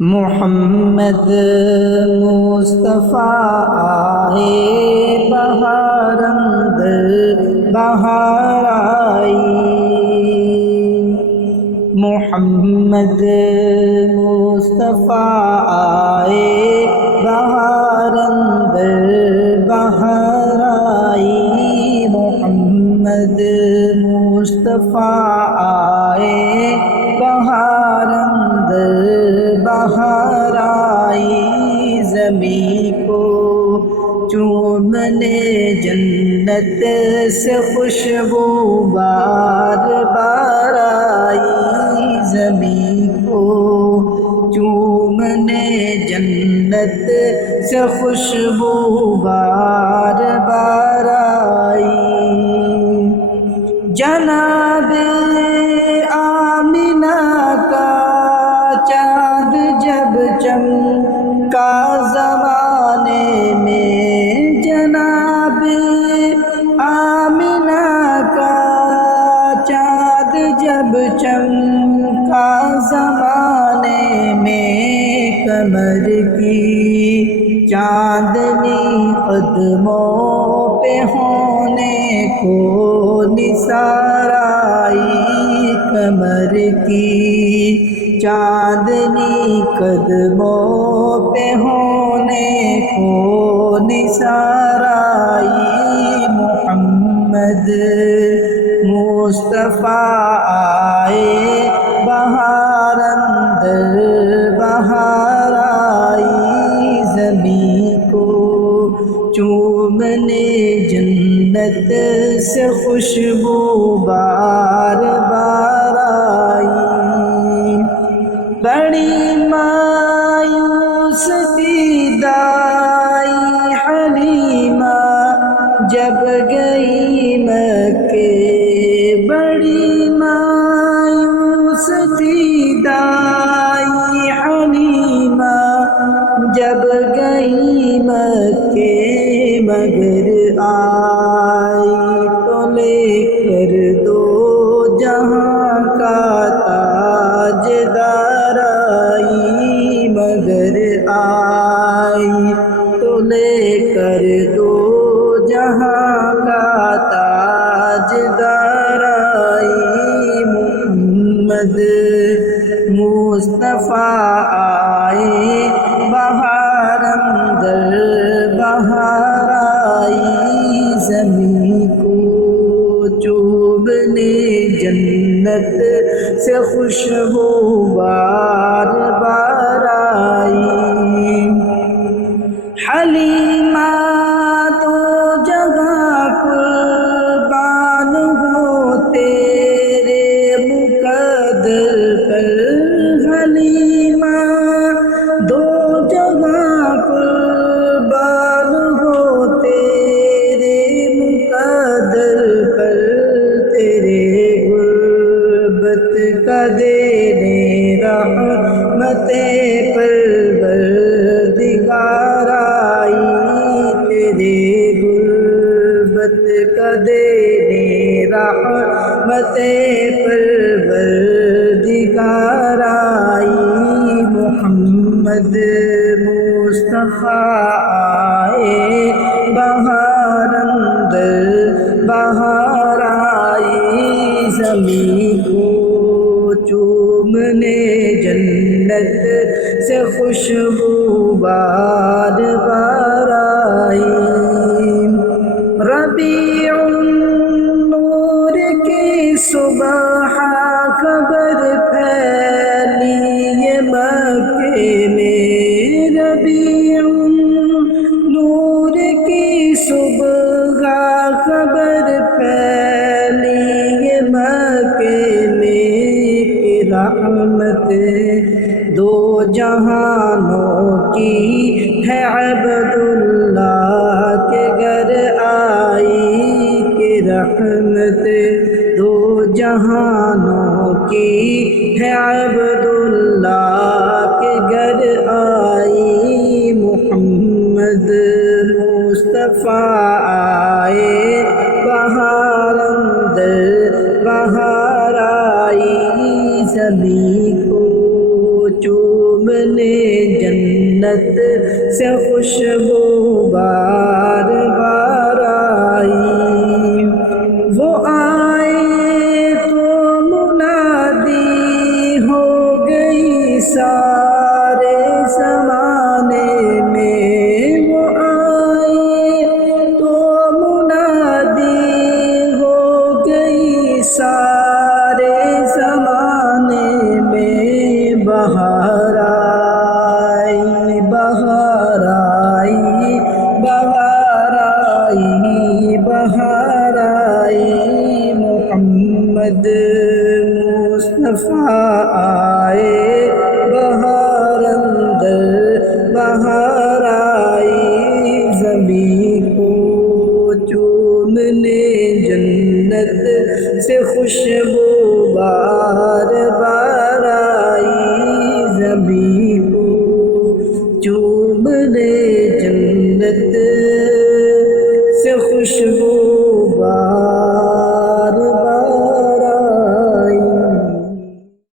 محمد مصطفیٰ آئے بہار اندر بہار آئی، محمد مصطفیٰ آئے بہار اندر بہار آئی، محمد مصطفیٰ آئے بہار اندر بہار آئی، زمین کو چومنے جنت سے خوشبو بار بار آئی، زمین کو چومنے جنت سے خوشبو بار بار آئی، جناب آمنہ کا چاند جب چمکا زمانے میں، جناب آمنہ کا چاند جب چمکا زمانے میں، کمر کی چاندنی قدموں پہ ہونے کو نثار آئی، کمر کی چاندنی قدموں پہ ہونے کو نثار آئی، محمد مصطفیٰ آئے بہار اندر بہار آئی، زمین کو چومنے جنت سے خوشبو بار بار آئی، بڑی مایوس تھی دائی حلیمہ جب گئی مکے، بڑی مایوس تھی دائی حلیمہ جب گئی مکے، مگر آئی تو لے کر دو جہاں کا تاجدار آئی، مگر آئی تو لے کر دو جہاں کا تاجدار آئی، محمد مصطفیٰ آئے بہار اندر بہار آئی، زمین کو چومنے جنت سے خوشبو بار بار آئی، حلیمہ تو جگہ قربان ہو تیرے مقدر پر، حلیمہ دو جگہ قربان ہو تیرے مقدر پر، تیرے غربت کا دینے رحمت پروردگار آئی، تیرے غربت کا دینے رحمت پروردگار آئی، محمد مصطفیٰ آئے بہار اندر بہار آئی، زمین کو چومنے جنت سے خوشبو بار بار آئی، ربیع النور کی صبح خبر پھیلی یہ مکے میں، ربیع النور کی صبح خبر پھیلی یہ مکے میں، کہ رحمت دو جہانوں کی ہے عبداللہ کے گھر آئی، کہ رحمت دو جہانوں کی ہے عبداللہ کے گھر آئی، محمد مصطفیٰ آئے بہار اندر بہار آئی، زمین کو چوم چومنے جنت سے خوشبو بار بار آئی، وہ آئے تو منادی ہو گئی سارے زمانے میں، وہ آئے تو منادی ہو گئی سارے زمانے میں، بہار آئی بہار آئی بہار آئی بہار آئی، محمد مصطفیٰ آئے بہار اندر بہار آئی، زمین کو چومنے جنت سے خوشبو بار بار آئی، زمین کو چومنے جنت سے خوشبو